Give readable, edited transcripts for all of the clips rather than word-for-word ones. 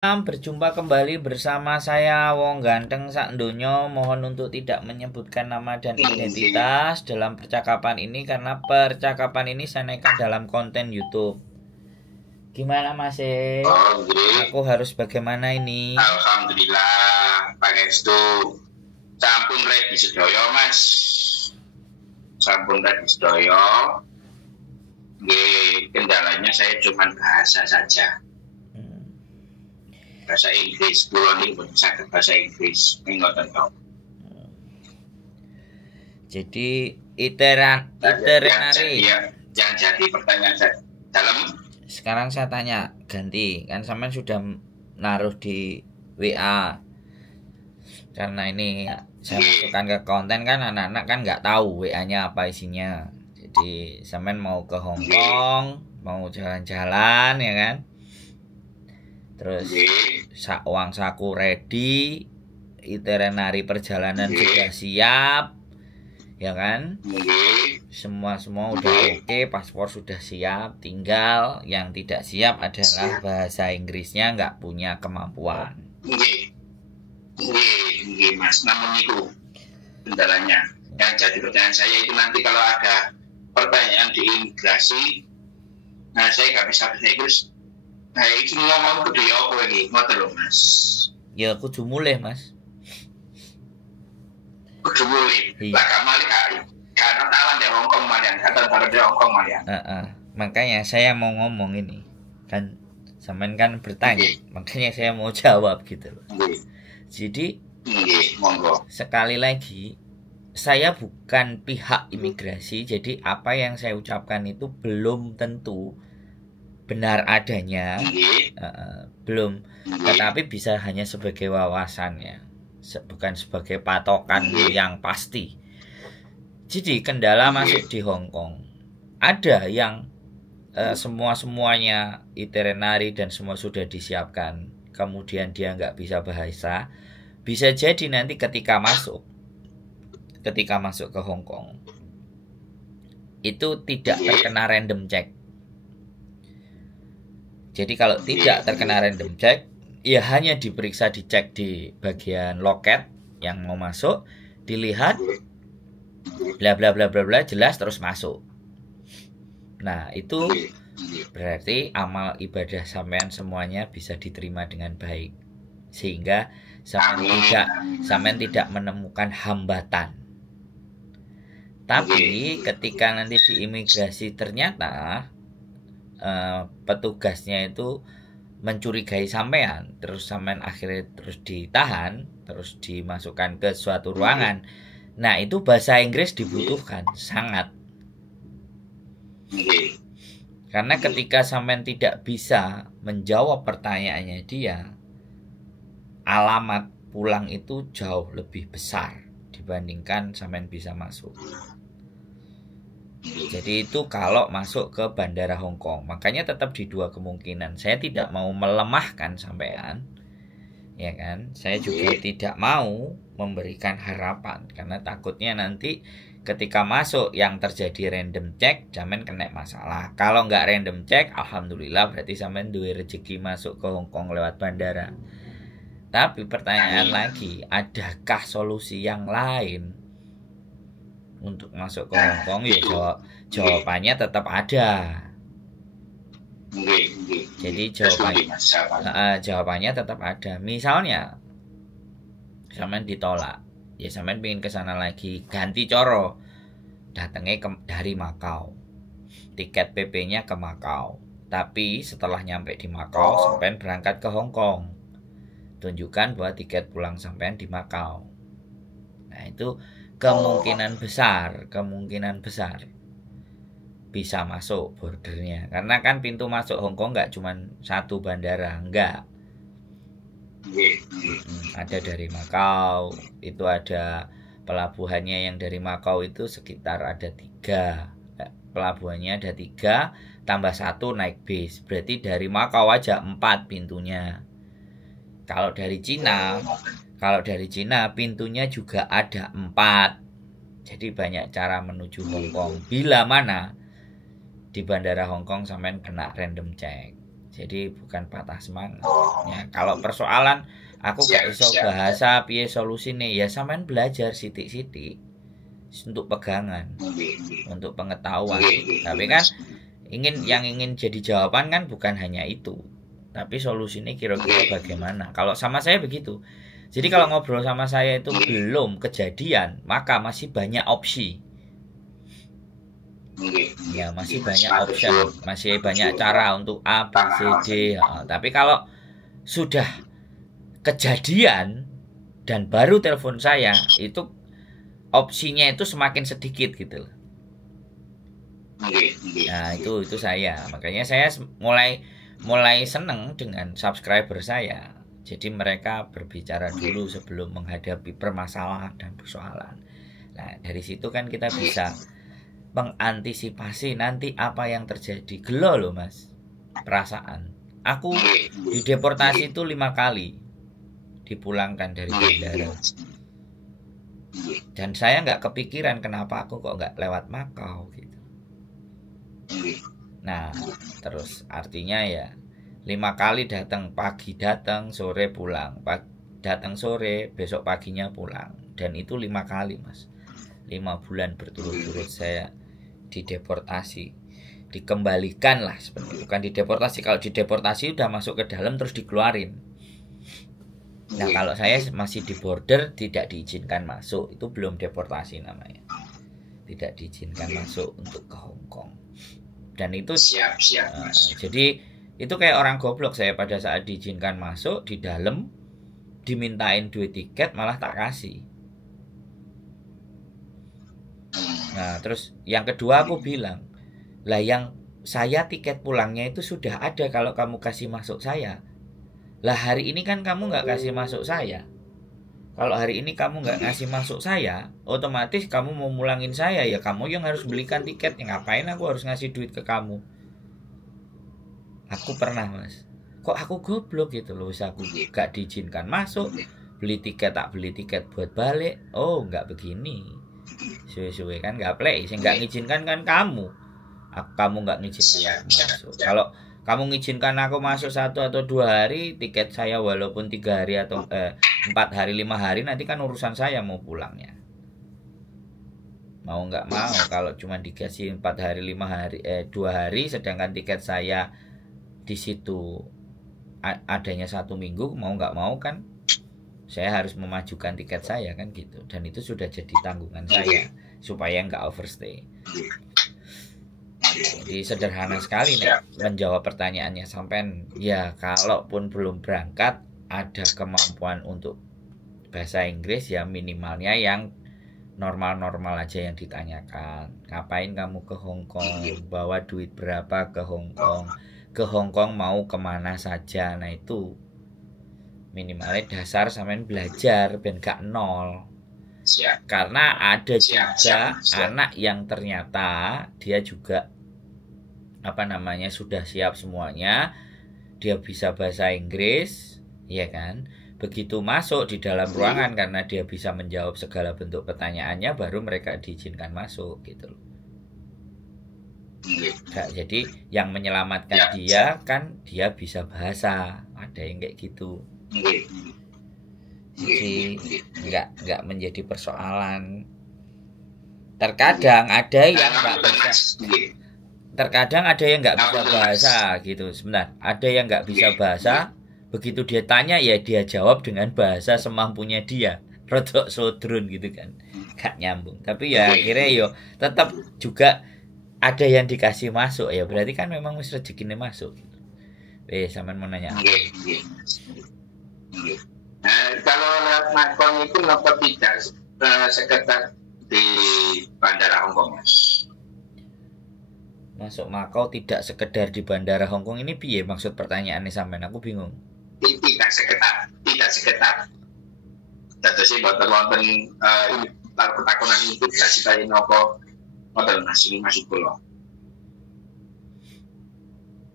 Berjumpa kembali bersama saya Wong Ganteng sak donya. Mohon untuk tidak menyebutkan nama dan identitas dalam percakapan ini karena percakapan ini saya naikkan dalam konten YouTube. Gimana Mas? Oh, nggih. Aku harus bagaimana ini? Alhamdulillah, pangestu. Sampun ready sedaya, Mas. Sampun ready sedaya. Nggih, kendalanya saya cuma bahasa saja. Bahasa Inggris, kula niku saged bahasa Inggris, ngoten to. Jadi itinerary. Yang jadi pertanyaan saya dalam. Sekarang saya tanya ganti, kan sampean sudah naruh di WA. Karena ini saya masukkan ke konten kan anak-anak kan nggak tahu WA-nya apa isinya. Jadi sampean mau ke Hong Kong, mau jalan-jalan ya kan. Terus uang saku ready, itinerary perjalanan sudah siap, ya kan? Semua udah oke, paspor sudah siap, tinggal yang tidak siap adalah bahasa Inggrisnya nggak punya kemampuan. Nggih, Mas. Namun itu kendalanya. Yang jadi pertanyaan saya itu nanti kalau ada pertanyaan di imigrasi, nah saya nggak bisa bahasa Inggris. Nah, itu ngomong ke dia apa lagi? Ngoten lho, Mas. Ya kudu mulih, Mas. Kudu mulih. Lah kamali karena talan di Hong Kong malian, kata di Hong Kong malian. Makanya saya mau ngomong ini. Kan sampean kan bertanya, makanya saya mau jawab gitu loh. Jadi monggo. Sekali lagi saya bukan pihak imigrasi, jadi apa yang saya ucapkan itu belum tentu benar adanya, belum, tetapi bisa hanya sebagai wawasan ya, bukan sebagai patokan yang pasti. Jadi kendala masuk di Hong Kong, ada yang semuanya itinerary dan semua sudah disiapkan, kemudian dia nggak bisa bahasa, bisa jadi nanti ketika masuk ke Hong Kong itu tidak terkena random check. Jadi kalau tidak terkena random check, ya hanya diperiksa, dicek di bagian loket yang mau masuk, dilihat, bla bla bla bla bla, jelas terus masuk. Nah itu berarti amal ibadah sampean semuanya bisa diterima dengan baik, sehingga sampean tidak menemukan hambatan. Tapi ketika nanti di imigrasi ternyata petugasnya itu mencurigai sampean, terus sampean akhirnya terus ditahan, terus dimasukkan ke suatu ruangan. Nah, itu bahasa Inggris dibutuhkan sangat. Karena ketika sampean tidak bisa menjawab pertanyaannya dia, alamat pulang itu jauh lebih besar dibandingkan sampean bisa masuk. Jadi itu kalau masuk ke bandara Hong Kong. Makanya tetap di dua kemungkinan. Saya tidak mau melemahkan sampean, ya kan? Saya juga tidak mau memberikan harapan karena takutnya nanti ketika masuk yang terjadi random check, sampean kena masalah. Kalau nggak random check, alhamdulillah berarti sampean duwe rezeki masuk ke Hong Kong lewat bandara. Tapi pertanyaan lagi, adakah solusi yang lain untuk masuk ke Hong Kong? Ya jawabannya tetap ada. Jadi jawabannya tetap ada. Misalnya sampean ditolak, ya sampean pengen kesana lagi, ganti coro, datangnya dari Makau, tiket PP-nya ke Makau. Tapi setelah nyampe di Makau, sampean berangkat ke Hong Kong, tunjukkan bahwa tiket pulang sampean di Makau. Nah itu kemungkinan besar bisa masuk bordernya, karena kan pintu masuk Hong Kong nggak cuma satu bandara, enggak. Ada dari Makau, itu ada pelabuhannya, yang dari Makau itu sekitar ada 3 pelabuhannya, ada 3 tambah 1 naik bis, berarti dari Makau aja 4 pintunya. Kalau dari Cina pintunya juga ada 4. Jadi banyak cara menuju Hong Kong. Bila mana di bandara Hong Kong sampean kena random check. Jadi bukan patah semangat. Oh. Ya, kalau persoalan aku gak Siap, iso siap. bahasa piye solusine, ya sampean belajar sithik-sithik untuk pegangan, untuk pengetahuan. Tapi kan ingin jadi jawaban kan bukan hanya itu, tapi solusinya kira-kira bagaimana. Kalau sama saya begitu. Jadi kalau ngobrol sama saya itu belum kejadian, maka masih banyak opsi. Ya, masih banyak option, masih banyak cara untuk A, B, C, D. Tapi kalau sudah kejadian dan baru telepon saya, itu opsinya itu semakin sedikit gitu loh. Nah, itu saya. Makanya saya mulai seneng dengan subscriber saya. Jadi mereka berbicara dulu sebelum menghadapi permasalahan dan persoalan. Nah, dari situ kan kita bisa mengantisipasi nanti apa yang terjadi. Gelo loh Mas, perasaan. Aku dideportasi itu 5 kali, dipulangkan dari bandara. Dan saya nggak kepikiran kenapa aku kok nggak lewat Makau gitu. Nah, terus artinya ya 5 kali datang, pagi datang, sore pulang, datang sore, besok paginya pulang. Dan itu 5 kali Mas, 5 bulan berturut-turut saya dideportasi, dikembalikan lah sebenarnya, bukan dideportasi. Kalau dideportasi udah masuk ke dalam terus dikeluarin. Nah, kalau saya masih di border, tidak diizinkan masuk, itu belum deportasi namanya, tidak diizinkan masuk untuk ke Hong Kong. Dan itu siap, jadi itu kayak orang goblok. Saya pada saat diizinkan masuk di dalam, dimintain duit tiket malah tak kasih. Nah, terus yang kedua aku bilang, lah yang saya tiket pulangnya itu sudah ada kalau kamu kasih masuk saya. Lah hari ini kan kamu nggak kasih masuk saya. Kalau hari ini kamu nggak ngasih masuk saya, otomatis kamu mau mulangin saya, ya kamu yang harus belikan tiket. Ngapain aku harus ngasih duit ke kamu? Aku pernah Mas, kok aku goblok gitu loh, aku gak diizinkan masuk, beli tiket tak beli tiket buat balik. Oh nggak begini, suwe-suwe kan nggak play, sih nggak ngizinkan kan kamu nggak ngizinkan aku masuk. Kalau kamu ngizinkan aku masuk 1 atau 2 hari, tiket saya walaupun 3 hari atau 4 hari 5 hari, nanti kan urusan saya mau pulangnya. Mau nggak mau, kalau cuma dikasih 4 hari 5 hari 2 hari, sedangkan tiket saya di situ adanya 1 minggu, mau nggak mau kan saya harus memajukan tiket saya kan gitu. Dan itu sudah jadi tanggungan saya supaya nggak overstay. Jadi sederhana sekali nih menjawab pertanyaannya sampean. Ya kalaupun belum berangkat, ada kemampuan untuk bahasa Inggris, ya minimalnya yang normal-normal aja yang ditanyakan. Ngapain kamu ke Hong Kong? Bawa duit berapa ke Hong Kong? Ke Hong Kong mau kemana saja? Nah itu minimalnya dasar sampean belajar ben gak nol. Karena ada juga anak yang ternyata dia juga sudah siap semuanya, dia bisa bahasa Inggris, ya kan? Begitu masuk di dalam ruangan, karena dia bisa menjawab segala bentuk pertanyaannya, baru mereka diizinkan masuk gitu loh. Nah, jadi yang menyelamatkan dia kan dia bisa bahasa, ada yang kayak gitu. Jadi nggak menjadi persoalan. Terkadang ada yang nggak bisa. Terkadang ada yang nggak bisa bahasa gitu. Sebentar, ada yang nggak bisa bahasa. Begitu dia tanya, ya dia jawab dengan bahasa semampunya dia. Rodok sodrun gitu kan, gak nyambung. Tapi ya akhirnya yo tetap juga ada yang dikasih masuk, ya berarti kan memang mesti rezekinya masuk. Sampean mau nanya. Kalau Makon itu ngapa tidak seketat di Bandara Hongkong, Mas? Masuk Makau tidak sekedar di Bandara Hongkong ini piye maksud pertanyaannya sampean? Aku bingung. Tidak seketat. Dadi sing wonten ini pertakonan itu dikasih tadi nopo wonten masing-masing pulau.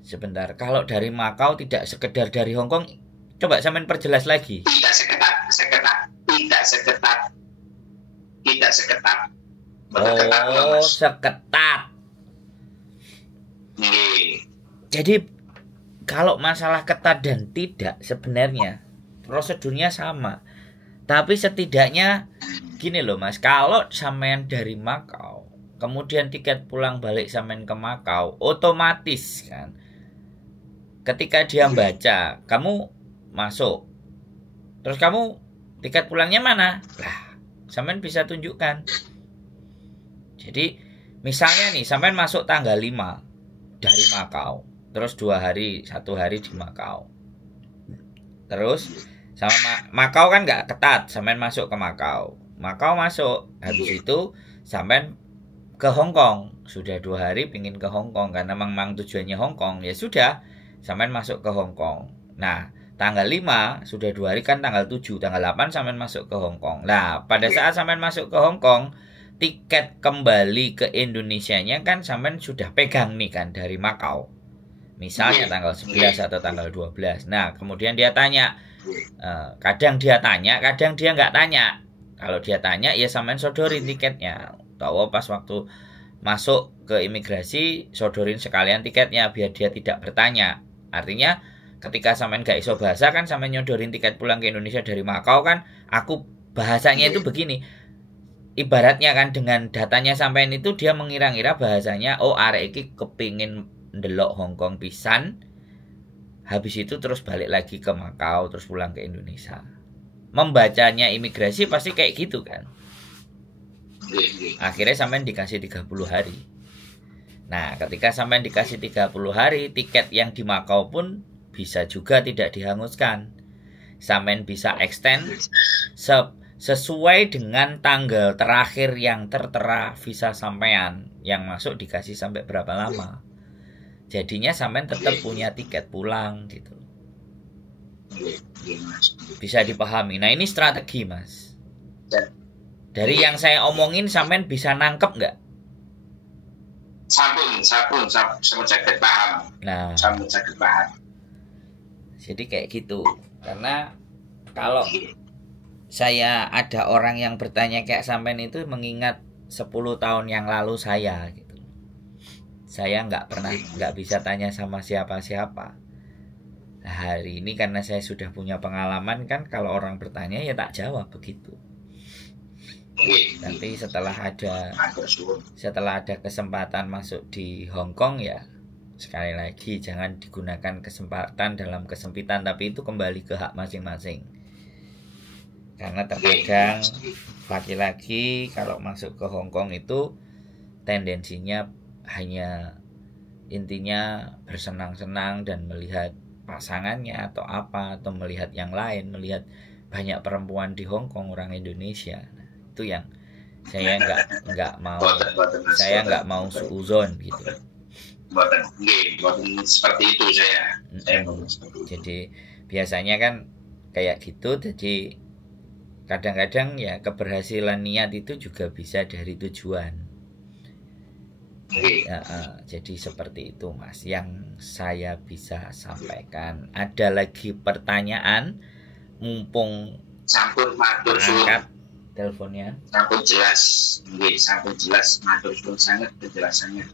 Sebentar, kalau dari Makau tidak sekedar dari Hongkong, coba sampean perjelas lagi. Tidak seketat. Oh, seketat. Nih. Jadi kalau masalah ketat dan tidak sebenarnya prosedurnya sama. Tapi setidaknya gini loh Mas, kalau sampean dari Makau, kemudian tiket pulang balik sampean ke Makau, otomatis kan ketika dia baca, kamu masuk. Terus kamu tiket pulangnya mana? Lah, sampean bisa tunjukkan. Jadi, misalnya nih, sampean masuk tanggal 5 dari Makau. Terus 2 hari, 1 hari di Makau. Terus sama Makau kan nggak ketat, sampean masuk ke Makau. Makau masuk, habis itu sampean ke Hong Kong. Sudah 2 hari pingin ke Hong Kong karena memang tujuannya Hong Kong. Ya sudah, sampean masuk ke Hong Kong. Nah, tanggal 5 sudah 2 hari kan tanggal 7, tanggal 8 sampean masuk ke Hong Kong. Nah, pada saat sampean masuk ke Hong Kong, tiket kembali ke Indonesianya kan sampean sudah pegang nih kan dari Makau. Misalnya tanggal 11 atau tanggal 12. Nah, kemudian dia tanya, kadang dia tanya, kadang dia nggak tanya. Kalau dia tanya, ya sampean sodorin tiketnya. Tahu pas waktu masuk ke imigrasi, sodorin sekalian tiketnya biar dia tidak bertanya. Artinya ketika sampean gak iso bahasa kan sampean nyodorin tiket pulang ke Indonesia dari Makau kan, aku bahasanya itu begini. Ibaratnya kan dengan datanya sampean itu dia mengira-ngira bahasanya, oh arek iki kepingin ndelok Hong Kong pisan. Habis itu terus balik lagi ke Makau, terus pulang ke Indonesia. Membacanya imigrasi pasti kayak gitu kan. Akhirnya sampean dikasih 30 hari. Nah, ketika sampean dikasih 30 hari, tiket yang di Makau pun bisa juga tidak dihanguskan. Sampean bisa extend sesuai dengan tanggal terakhir yang tertera visa sampean. Yang masuk dikasih sampai berapa lama. Jadinya sampean tetap punya tiket pulang gitu. Bisa dipahami. Nah, ini strategi, Mas. Dari yang saya omongin sampean bisa nangkep nggak? Sampun sakit paham. Nah, Sampun sakit paham. jadi kayak gitu. Karena kalau saya ada orang yang bertanya kayak sampean itu mengingat 10 tahun yang lalu saya gitu. Saya nggak bisa tanya sama siapa-siapa. Nah, hari ini karena saya sudah punya pengalaman kan, kalau orang bertanya ya tak jawab begitu. Tapi setelah ada kesempatan masuk di Hong Kong ya, sekali lagi jangan digunakan kesempatan dalam kesempitan, tapi itu kembali ke hak masing-masing. Karena terkadang laki-laki kalau masuk ke Hong Kong itu tendensinya hanya intinya bersenang-senang dan melihat pasangannya atau apa, atau melihat yang lain, melihat banyak perempuan di Hong Kong orang Indonesia. Nah, itu yang saya nggak mau suuzon gitu. Seperti itu saya. Jadi biasanya kan kayak gitu. Jadi kadang-kadang ya keberhasilan niat itu juga bisa dari tujuan. Jadi seperti itu Mas yang saya bisa sampaikan. Ada lagi pertanyaan? Mumpung sampun matur angkat teleponnya. Sampun jelas matur suwun sangat penjelasannya,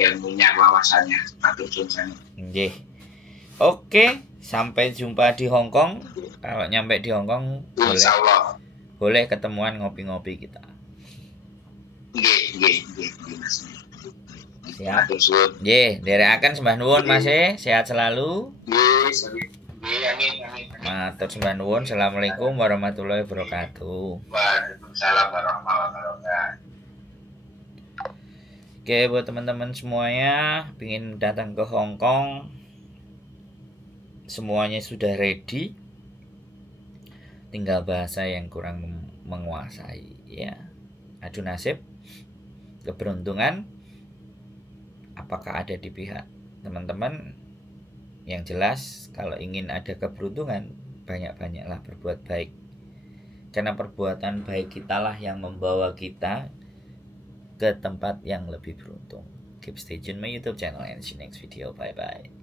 ilmunya, wawasannya, matur suwun sangat. Nggih. Oke, sampai jumpa di Hong Kong. Kalau nyampe di Hong Kong boleh ketemuan ngopi-ngopi kita. Nggih, Mas. Siap. Nggih, nderekaken sembah nuwun Mas, sehat selalu. Nggih, amin. Matur sembah nuwun. Assalamualaikum warahmatullahi wabarakatuh. Waalaikumsalam warahmatullahi wabarakatuh. Oke, buat teman-teman semuanya pingin datang ke Hong Kong, semuanya sudah ready. Tinggal bahasa yang kurang menguasai ya. Adu nasib, keberuntungan apakah ada di pihak teman-teman. Yang jelas kalau ingin ada keberuntungan, banyak-banyaklah berbuat baik. Karena perbuatan baik kitalah yang membawa kita ke tempat yang lebih beruntung. Keep stay tune my YouTube channel and see you next video. Bye bye.